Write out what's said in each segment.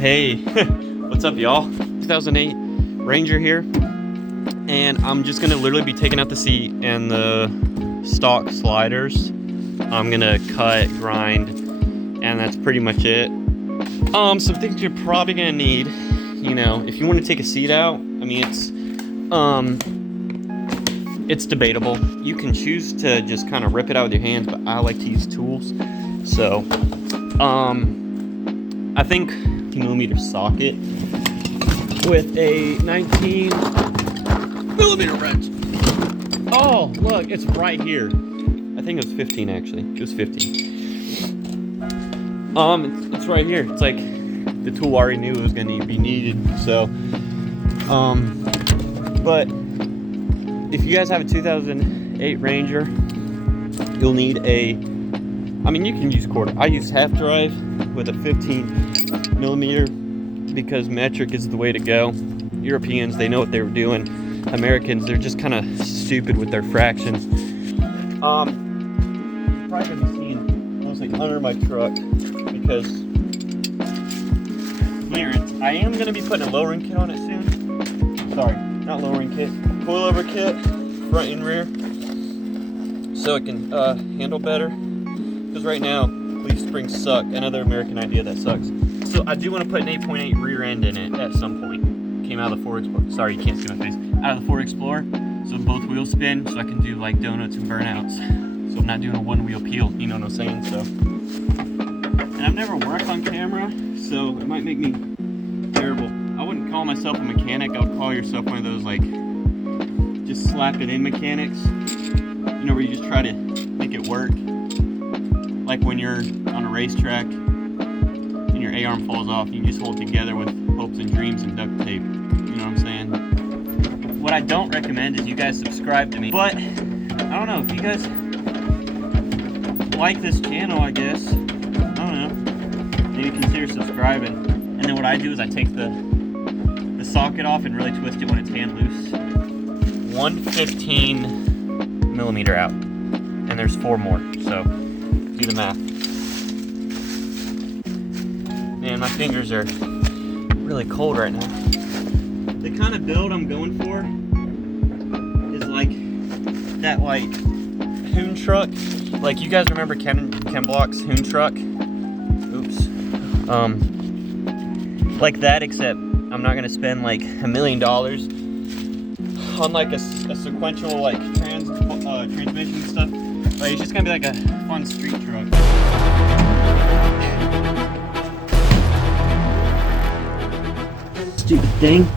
Hey, what's up y'all? 2008 Ranger here, and I'm just gonna literally be taking out the seat and the stock sliders. I'm gonna cut, grind, and that's pretty much it. Some things you're probably gonna need, you know, if you want to take a seat out. I mean, it's debatable. You can choose to just kind of rip it out with your hands, but I like to use tools. So, I think millimeter socket with a 19 millimeter wrench. Oh, look, it's right here. I think it was 15 actually. It was 15. It's right here. It's like the tool already knew it was gonna be needed. So, but if you guys have a 2008 Ranger, you'll need a, I mean, you can use quarter. I use half drive with a 15 millimeter because metric is the way to go. Europeans, they know what they were doing. Americans, they're just kind of stupid with their fractions. You're probably gonna be seeing almost like under my truck because clearance. I am gonna be putting a lowering kit on it soon. Sorry, not lowering kit, coilover kit, front and rear, so it can handle better. Because right now, leaf springs suck. Another American idea that sucks. So I do want to put an 8.8 rear end in it at some point. Came out of the Ford Explorer. Sorry, you can't see my face. Out of the Ford Explorer, so both wheels spin, so I can do like donuts and burnouts. So I'm not doing a one wheel peel. You know what I'm saying? So, and I've never worked on camera, so it might make me terrible. I wouldn't call myself a mechanic. I would call yourself one of those like just slap it in mechanics. You know, where you just try to make it work. Like when you're on a racetrack and your A-arm falls off, you just hold it together with hopes and dreams and duct tape. You know what I'm saying? What I don't recommend is you guys subscribe to me. But, I don't know, if you guys like this channel, I guess, I don't know, maybe consider subscribing. And then what I do is I take the socket off and really twist it when it's hand loose. 115 millimeter out. And there's 4 more, so do the math. Man, my fingers are really cold right now. The kind of build I'm going for is like that, like Hoon truck. Like, you guys remember Ken Block's Hoon truck? Oops. Like that, except I'm not gonna spend like $1 million on like a sequential like transmission stuff. Like, it's just gonna be like a fun street truck. Stupid thing.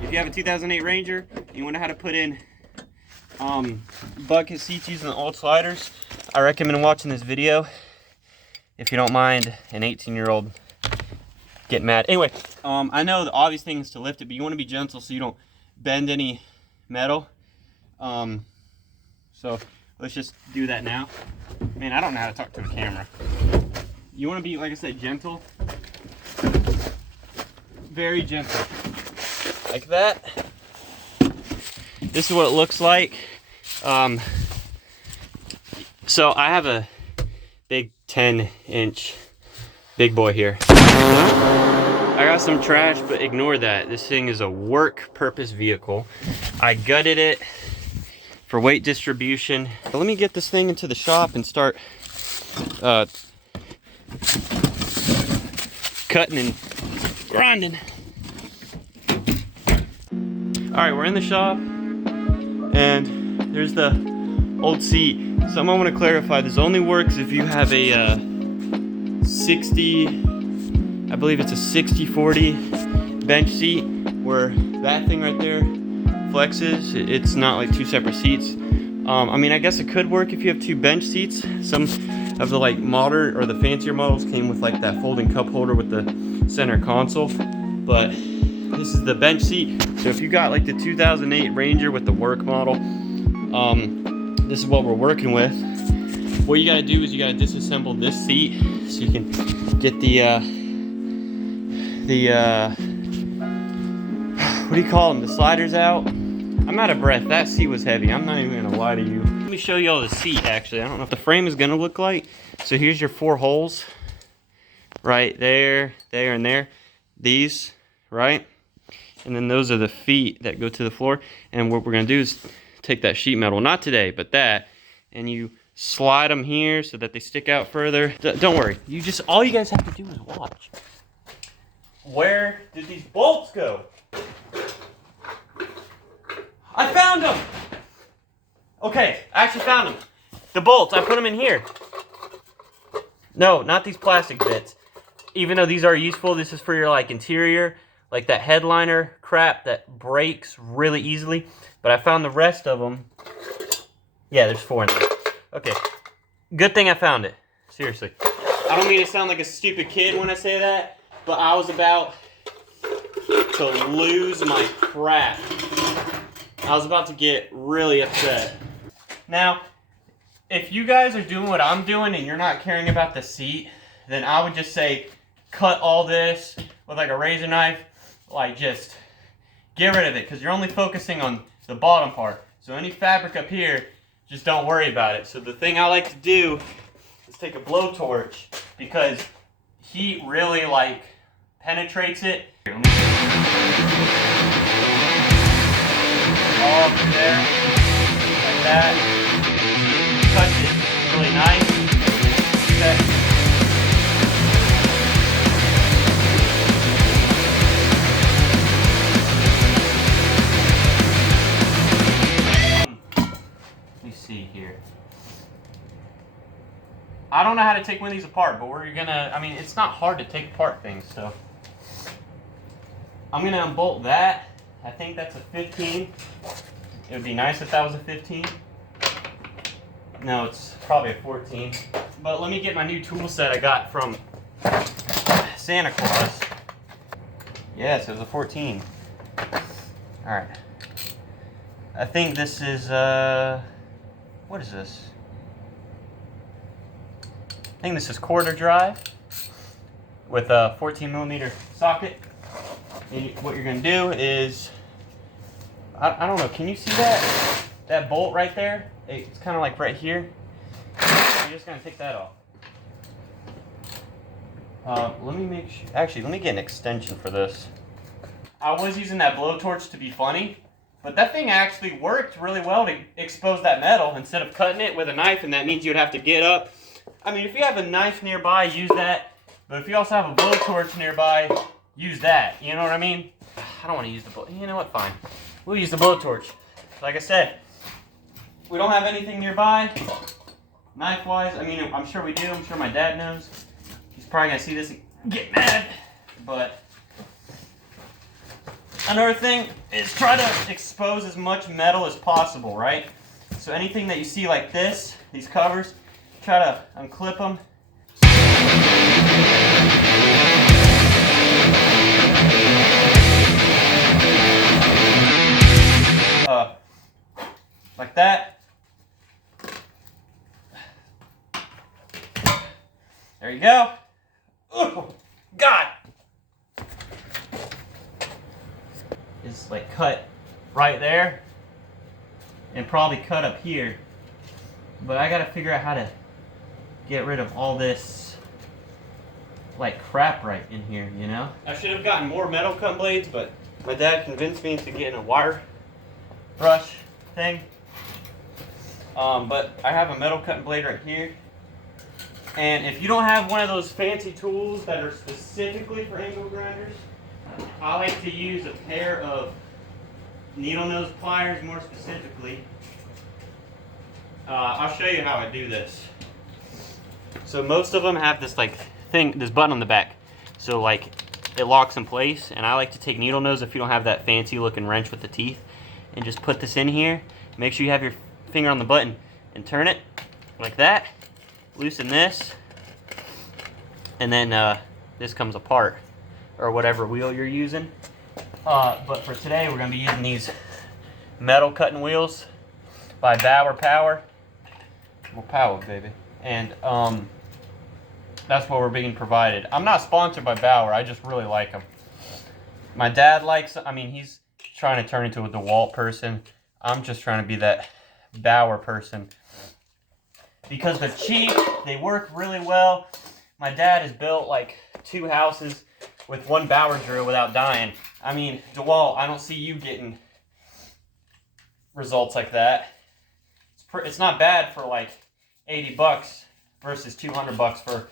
If you have a 2008 Ranger and you wonder how to put in bucket seats using the old sliders, I recommend watching this video. If you don't mind an 18-year-old getting mad. Anyway, I know the obvious thing is to lift it, but you want to be gentle so you don't bend any metal. So let's just do that now. Man, I don't know how to talk to a camera. You want to be, like I said, gentle. Very gentle. Like that. This is what it looks like. So I have a big 10-inch big boy here. I got some trash, but ignore that. This thing is a work purpose vehicle. I gutted it for weight distribution. But let me get this thing into the shop and start cutting and grinding. All right, we're in the shop and there's the old seat. Something I want to clarify, this only works if you have a 60, I believe it's a 60-40 bench seat, where that thing right there flexes. It's not like 2 separate seats. I mean, I guess it could work if you have 2 bench seats. Some of the like modern or the fancier models came with like that folding cup holder with the center console, but this is the bench seat. So if you got like the 2008 Ranger with the work model, this is what we're working with. What you gotta do is you gotta disassemble this seat so you can get the what do you call them? The sliders out. I'm out of breath. That seat was heavy. I'm not even gonna lie to you. Let me show you all the seat actually. I don't know what the frame is gonna look like. So here's your 4 holes. Right there, there, and there. these, right? And then those are the feet that go to the floor. And what we're gonna do is take that sheet metal, not today, but that, and you slide them here so that they stick out further. Don't worry, all you guys have to do is watch. Where did these bolts go? I found them! Okay, I actually found them. The bolts, I put them in here. No, not these plastic bits. Even though these are useful, this is for your like interior, like that headliner crap that breaks really easily. But I found the rest of them. Yeah, there's 4 in there. Okay, good thing I found it. Seriously. I don't mean to sound like a stupid kid when I say that, but I was about to lose my crap. I was about to get really upset. Now, if you guys are doing what I'm doing and you're not caring about the seat, then I would just say cut all this with like a razor knife. Like just get rid of it because you're only focusing on the bottom part. So any fabric up here, just don't worry about it. So the thing I like to do is take a blowtorch because heat really like penetrates it. Here, let me all up in there, like that. Touch it really nice. Okay. Let me see here. I don't know how to take one of these apart, but we're gonna, I mean, it's not hard to take apart things, so. I'm gonna unbolt that. I think that's a 15. It would be nice if that was a 15. No, it's probably a 14. But let me get my new tool set I got from Santa Claus. Yes, it was a 14. Alright. I think this is, what is this? I think this is quarter drive with a 14mm socket. And what you're going to do is, I don't know, can you see that? That bolt right there? It's kind of like right here. You're just going to take that off. Let me make sure, actually, let me get an extension for this. I was using that blowtorch to be funny, but that thing actually worked really well to expose that metal instead of cutting it with a knife, and that means you'd have to get up. I mean, if you have a knife nearby, use that. But if you also have a blowtorch nearby, use that. You know what I mean? I don't want to use the blow. You know what? Fine. We'll use the blowtorch. Like I said, we don't have anything nearby, knife-wise. I mean, I'm sure we do. I'm sure my dad knows. He's probably going to see this and get mad. But another thing is try to expose as much metal as possible, right? So anything that you see like this, these covers, try to unclip them. Like that. There you go. Oh, God. It's like cut right there and probably cut up here. But I gotta figure out how to get rid of all this like crap right in here, you know? I should have gotten more metal cut blades, but my dad convinced me into getting a wire brush thing. But I have a metal cutting blade right here. And if you don't have one of those fancy tools that are specifically for angle grinders, I like to use a pair of needle nose pliers more specifically. I'll show you how I do this. So most of them have this like thing, this button on the back. So like it locks in place, and I like to take needle nose if you don't have that fancy looking wrench with the teeth, and just put this in here. Make sure you have your finger on the button and turn it like that. Loosen this, and then this comes apart, or whatever wheel you're using. But for today, we're going to be using these metal cutting wheels by Bauer Power. Well, Power, baby. And that's what we're being provided. I'm not sponsored by Bauer. I just really like them. My dad likes, I mean, he's trying to turn into a DeWalt person. I'm just trying to be that Bauer person. Because they're cheap, they work really well. My dad has built like 2 houses with one Bauer drill without dying. I mean, DeWalt, I don't see you getting results like that. It's not bad for like 80 bucks versus 200 bucks for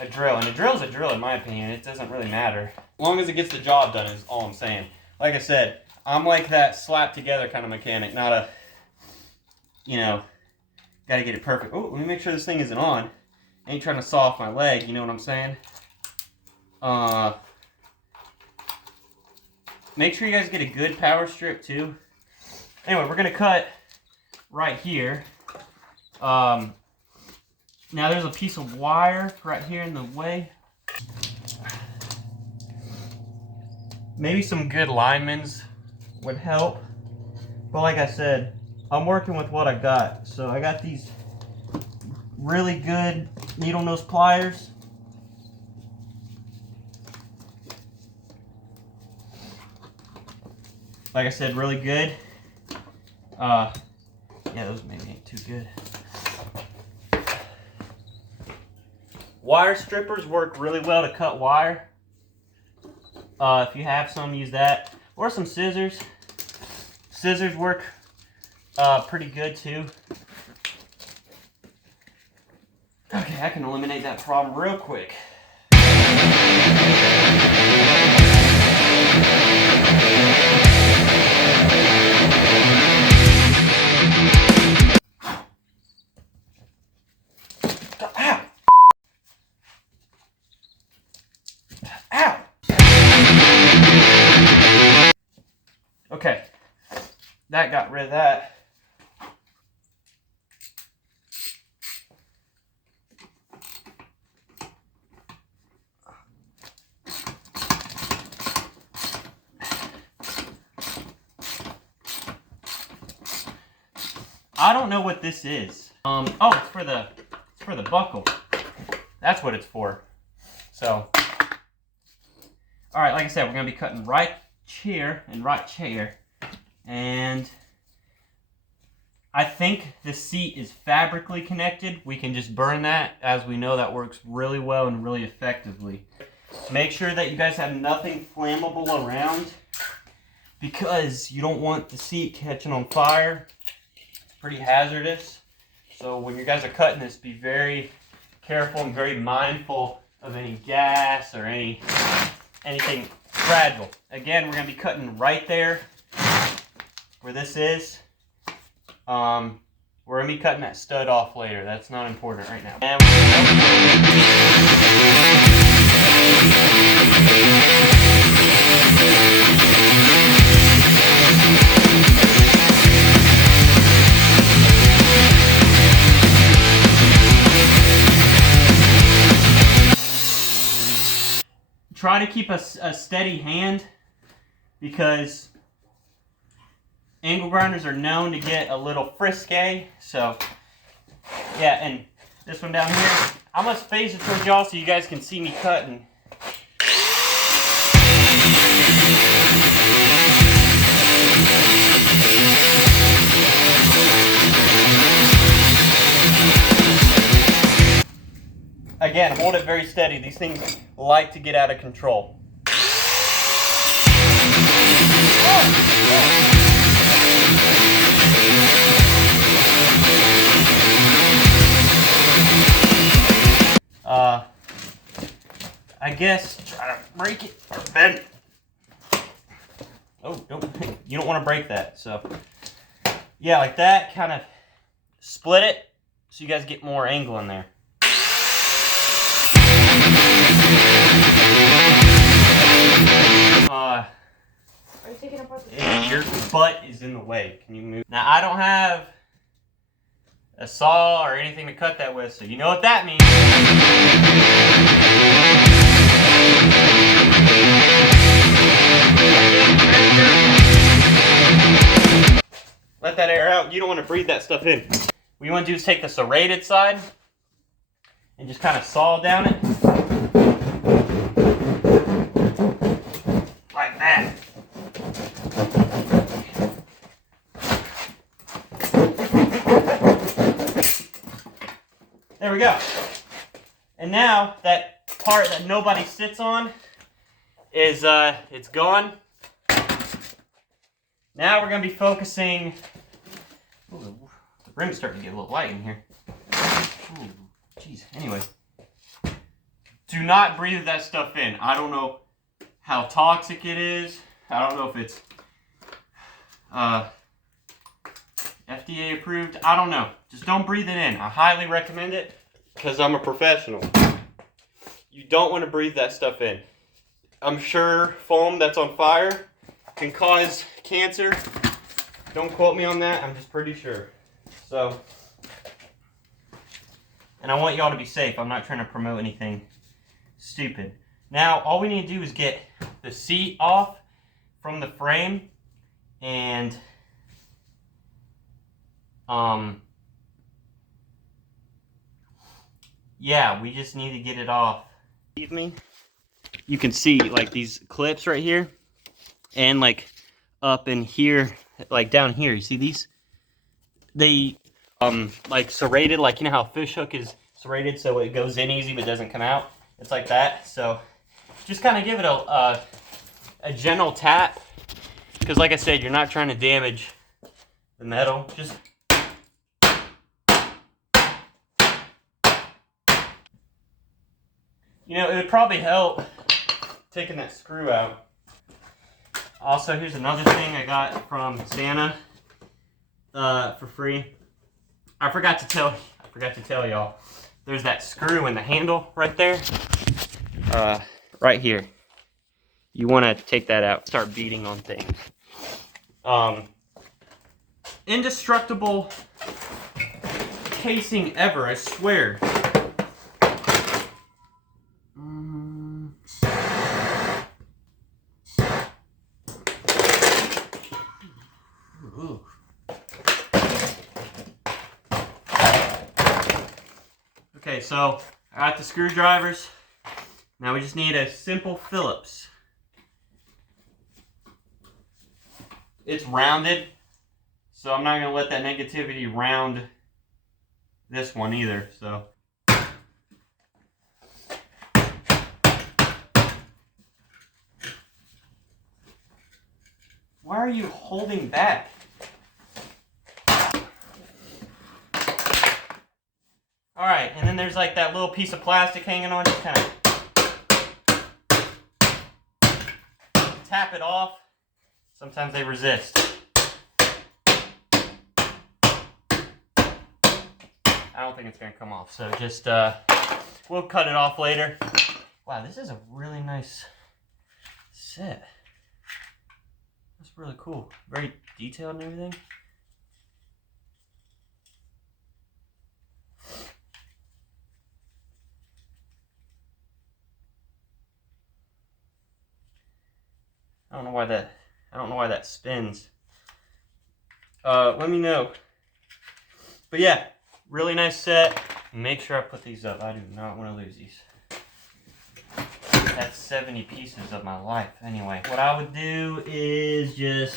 a drill. And a drill's a drill in my opinion. It doesn't really matter. As long as it gets the job done is all I'm saying. Like I said, I'm like that slap together kind of mechanic, not a, you know, gotta get it perfect. Oh, let me make sure this thing isn't on. I ain't trying to saw off my leg, you know what I'm saying? Make sure you guys get a good power strip too. Anyway, we're gonna cut right here. Now there's a piece of wire right here in the way. Maybe some good linemen's would help. But like I said, I'm working with what I got. So I got these really good needle nose pliers. Like I said, really good. Yeah, those maybe ain't too good. Wire strippers work really well to cut wire. If you have some, use that. Or some scissors. Scissors work pretty good too. Okay, I can eliminate that problem real quick. Ow! Ow! Okay, that got rid of that. I don't know what this is. Oh, it's for the buckle. That's what it's for. So, all right, like I said, we're gonna be cutting right here and right here, and I think the seat is fabrically connected. We can just burn that, as we know that works really well and really effectively. Make sure that you guys have nothing flammable around, because you don't want the seat catching on fire. Pretty hazardous. So when you guys are cutting this, be very careful and very mindful of any gas or anything fragile. Again, we're going to be cutting right there where this is. We're going to be cutting that stud off later. That's not important right now. Try to keep a steady hand, because angle grinders are known to get a little frisky. So yeah, and this one down here, I'm gonna face it towards y'all so you guys can see me cutting. Again, hold it very steady. These things like to get out of control. I guess try to break it or bend it. Oh, you don't want to break that. So yeah, like that, kind of split it so you guys get more angle in there. Are you taking apart the your butt is in the way. Can you move? Now I don't have a saw or anything to cut that with, so you know what that means. Let that air out. You don't want to breathe that stuff in. What you want to do is take the serrated side and just kind of saw down it. Like that. There we go. And now that part that nobody sits on, is it's gone. Now we're gonna be focusing. Ooh, the rim's starting to get a little light in here. Ooh, jeez. Anyway, do not breathe that stuff in. I don't know how toxic it is. I don't know if it's FDA approved. I don't know. Just don't breathe it in. I highly recommend it because I'm a professional. You don't want to breathe that stuff in. I'm sure foam that's on fire can cause cancer. Don't quote me on that. I'm just pretty sure. So, and I want y'all to be safe. I'm not trying to promote anything stupid. Now, all we need to do is get the seat off from the frame and yeah, we just need to get it off. Believe me, you can see like these clips right here and like up in here, like down here. You see these? They like serrated, like you know how a fish hook is serrated so it goes in easy but doesn't come out. It's like that. So just kind of give it a gentle tap because, like I said, you're not trying to damage the metal. Just you know, it would probably help taking that screw out. Also, here's another thing I got from Santa for free. I forgot to tell y'all. There's that screw in the handle right there. Right here. You want to take that out. Start beating on things. Indestructible casing ever, I swear. Okay, so I got the screwdrivers. Now we just need a simple Phillips. It's rounded, so I'm not going to let that negativity round this one either. So why are you holding back? All right, and then there's like that little piece of plastic hanging on. Just kind of tap it off. Sometimes they resist. I don't think it's gonna come off, so just we'll cut it off later. Wow, this is a really nice set. That's really cool. Very detailed and everything. I don't know why that spins. Let me know. But yeah, really nice set. Make sure I put these up. I do not want to lose these. That's 70 pieces of my life. Anyway, what I would do is just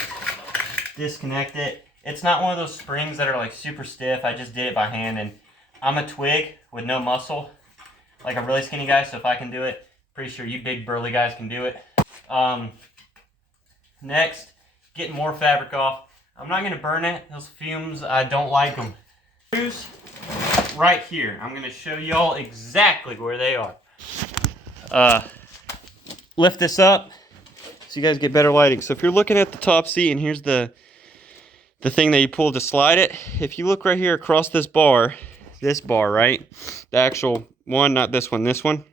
disconnect it. It's not one of those springs that are like super stiff. I just did it by hand, and I'm a twig with no muscle, like a really skinny guy, so if I can do it, pretty sure you big burly guys can do it. Next, getting more fabric off. I'm not gonna burn it. Those fumes, I don't like them. Screws right here. I'm gonna show y'all exactly where they are. Lift this up so you guys get better lighting. So if you're looking at the top seat, and here's the thing that you pull to slide it. If you look right here across this bar, right? The actual one, not this one, this one.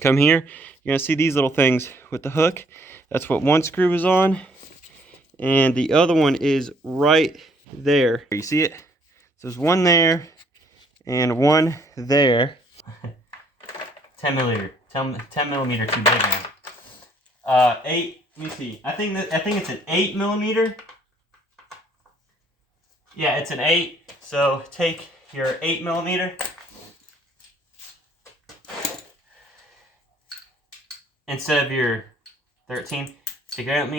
Come here, you're gonna see these little things with the hook. That's what one screw is on, and the other one is right there. You see it? So there's one there and one there. 10 millimeter too big now. 8. Let me see. I think it's an 8 millimeter. Yeah, it's an 8. So take your 8 millimeter instead of your 13. Take your 8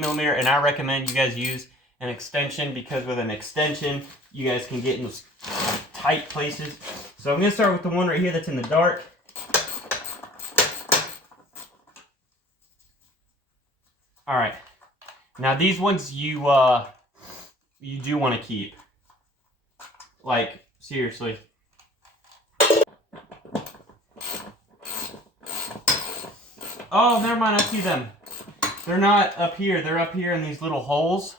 millimeter, and I recommend you guys use an extension, because with an extension, you guys can get in those tight places. So I'm gonna start with the one right here that's in the dark. All right. Now these ones you do want to keep. Like, seriously. Oh, never mind, I see them. They're not up here. They're up here in these little holes.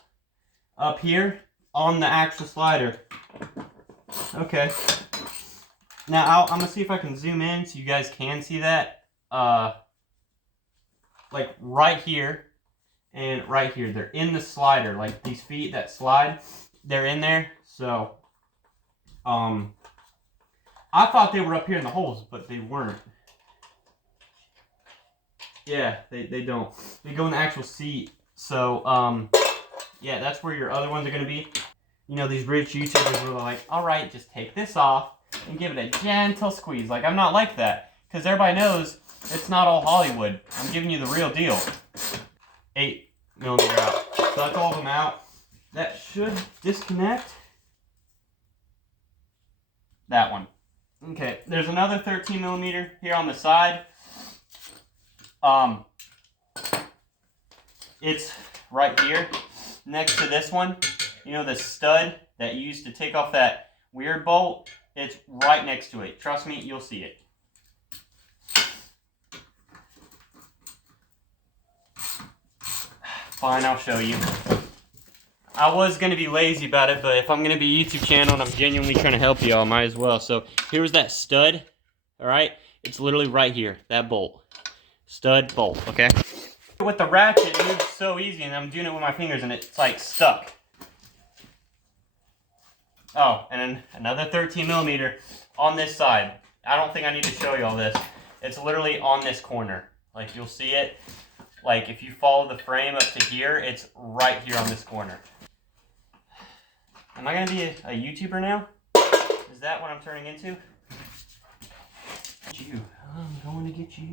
Up here on the actual slider. Okay. Now, I'm going to see if I can zoom in so you guys can see that. Like, right here and right here. They're in the slider. Like, these feet that slide, they're in there. So, I thought they were up here in the holes, but they weren't. Yeah, they don't. They go in the actual seat. So, yeah, that's where your other ones are going to be. You know, these rich YouTubers were like, all right, just take this off and give it a gentle squeeze. Like, I'm not like that. Because everybody knows it's not all Hollywood. I'm giving you the real deal. 8 millimeter out. So that's all of them out. That should disconnect. That one. Okay, there's another 13 millimeter here on the side. It's right here next to this one. You know the stud that you used to take off that weird bolt? It's right next to it. Trust me, you'll see it. Fine, I'll show you. I was going to be lazy about it, but if I'm going to be a YouTube channel and I'm genuinely trying to help you, I might as well. So here's that stud, all right? It's literally right here, that bolt. Stud, bolt, okay? With the ratchet, it moves so easy, and I'm doing it with my fingers, and it's like stuck. Oh, and then another 13 millimeter on this side. I don't think I need to show you all this. It's literally on this corner. Like, you'll see it. Like, if you follow the frame up to here, it's right here on this corner. Am I going to be a YouTuber now? Is that what I'm turning into? Get you. I'm going to get you.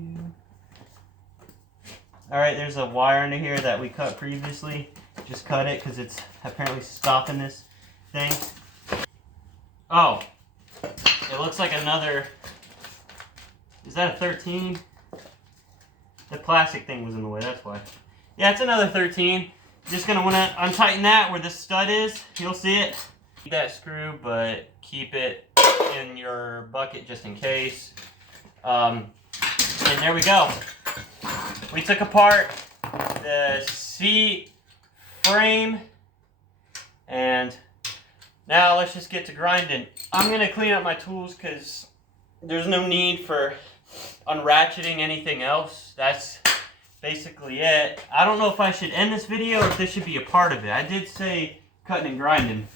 Alright, there's a wire under here that we cut previously. Just cut it because it's apparently stopping this thing. Oh, it looks like another, is that a 13? The plastic thing was in the way, that's why. Yeah, it's another 13. Just gonna wanna untighten that where the stud is. You'll see it. Keep that screw, but keep it in your bucket just in case. And there we go. We took apart the seat frame, and now let's just get to grinding. I'm gonna clean up my tools because there's no need for unratcheting anything else. That's basically it. I don't know if I should end this video or if this should be a part of it. I did say cutting and grinding.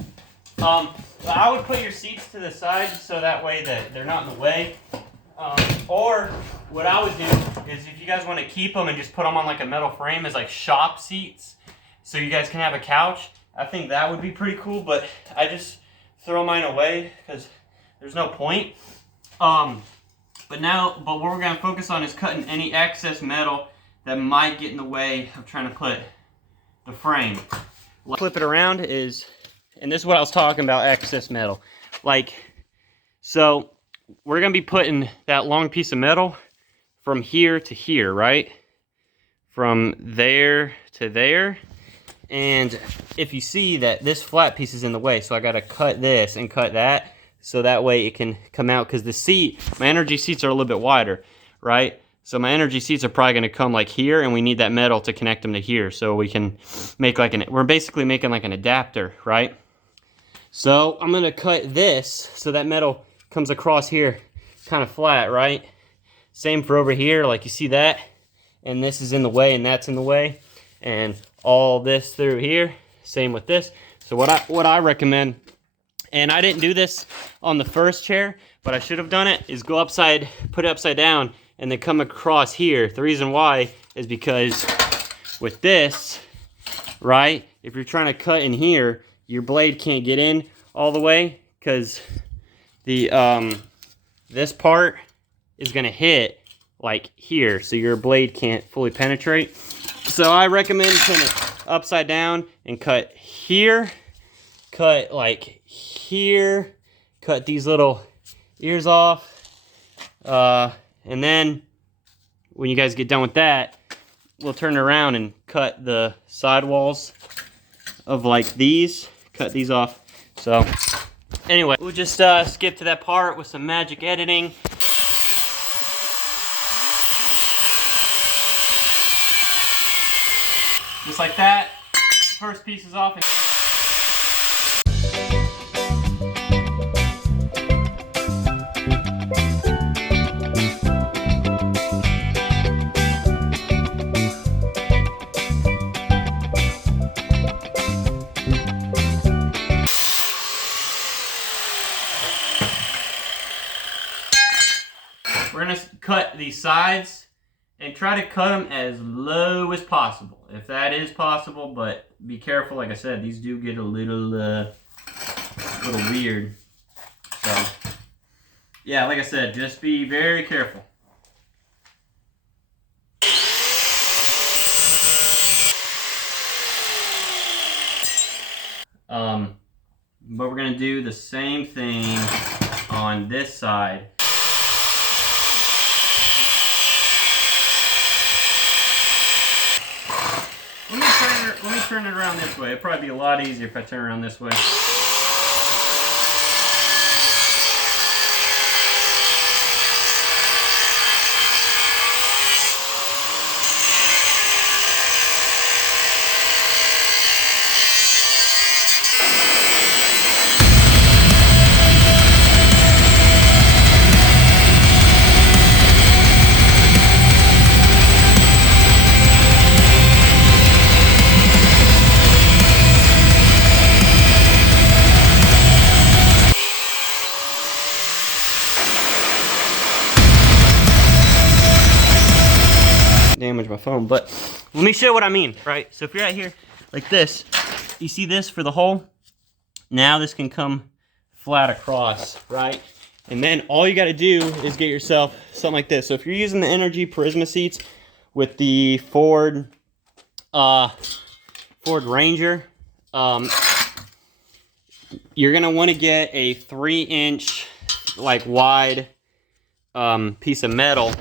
I would put your seats to the side so that way that they're not in the way. Or what I would do is if you guys want to keep them and just put them on like a metal frame as like shop seats so you guys can have a couch, I think that would be pretty cool, but I just throw mine away because there's no point. But what we're going to focus on is cutting any excess metal that might get in the way of trying to put the frame. Flip it around is, and this is what I was talking about, excess metal. Like, so we're going to be putting that long piece of metal from here to here, right? From there to there. And if you see that this flat piece is in the way, so I got to cut this and cut that so that way it can come out, because the seat, my energy seats are a little bit wider, right? So my energy seats are probably going to come like here, and we need that metal to connect them to here so we can make like we're basically making like an adapter, right? So I'm going to cut this so that metal comes across here kind of flat, right? Same for over here, like you see that, and this is in the way and that's in the way, and all this through here, same with this. So what I recommend, and I didn't do this on the first chair, but I should have done it, is go upside, put it upside down, and then come across here. The reason why is because with this, right, if you're trying to cut in here, your blade can't get in all the way because the this part is gonna hit like here, so your blade can't fully penetrate. So I recommend putting it upside down and cut here, cut like here, cut these little ears off, and then when you guys get done with that, we'll turn it around and cut the sidewalls of like these, cut these off. So anyway, we'll just skip to that part with some magic editing. Just like that, first piece is off. We're gonna cut these sides and try to cut them as low as possible, if that is possible, but be careful. Like I said, these do get a little weird. So yeah, like I said, just be very careful. But we're gonna do the same thing on this side. Let me turn it around this way. It'd probably be a lot easier if I turn around this way. Damage my phone, but let me show you what I mean, right? So if you're out here like this, you see this for the hole? Now this can come flat across, right? And then all you got to do is get yourself something like this. So if you're using the Energy Prizma seats with the Ford Ranger, you're gonna want to get a 3-inch like wide piece of metal.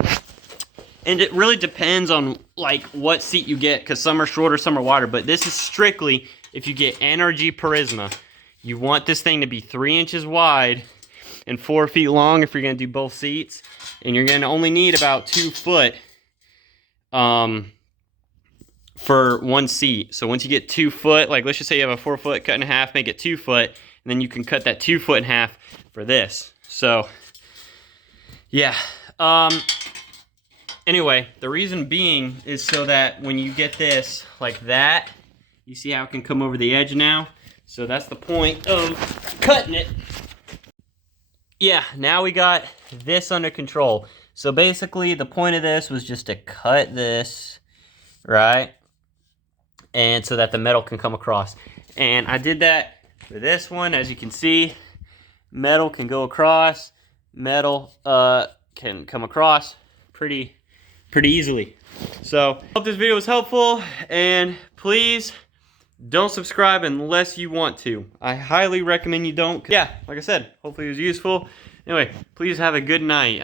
And it really depends on like what seat you get, because some are shorter, some are wider. But this is strictly if you get Energy Prizma. You want this thing to be 3 inches wide and 4 feet long if you're going to do both seats. And you're going to only need about 2 foot for one seat. So once you get 2 foot, like let's just say you have a 4 foot cut in half, make it 2 foot. And then you can cut that 2 foot in half for this. So yeah. Anyway, the reason being is so that when you get this like that, you see how it can come over the edge now? So that's the point of cutting it. Yeah, now we got this under control. So basically the point of this was just to cut this, right? And so that the metal can come across. And I did that for this one. As you can see, metal can go across, metal can come across pretty easily. So I hope this video was helpful, and please don't subscribe unless you want to. I highly recommend you don't. Yeah, like I said, hopefully it was useful. Anyway, please have a good night.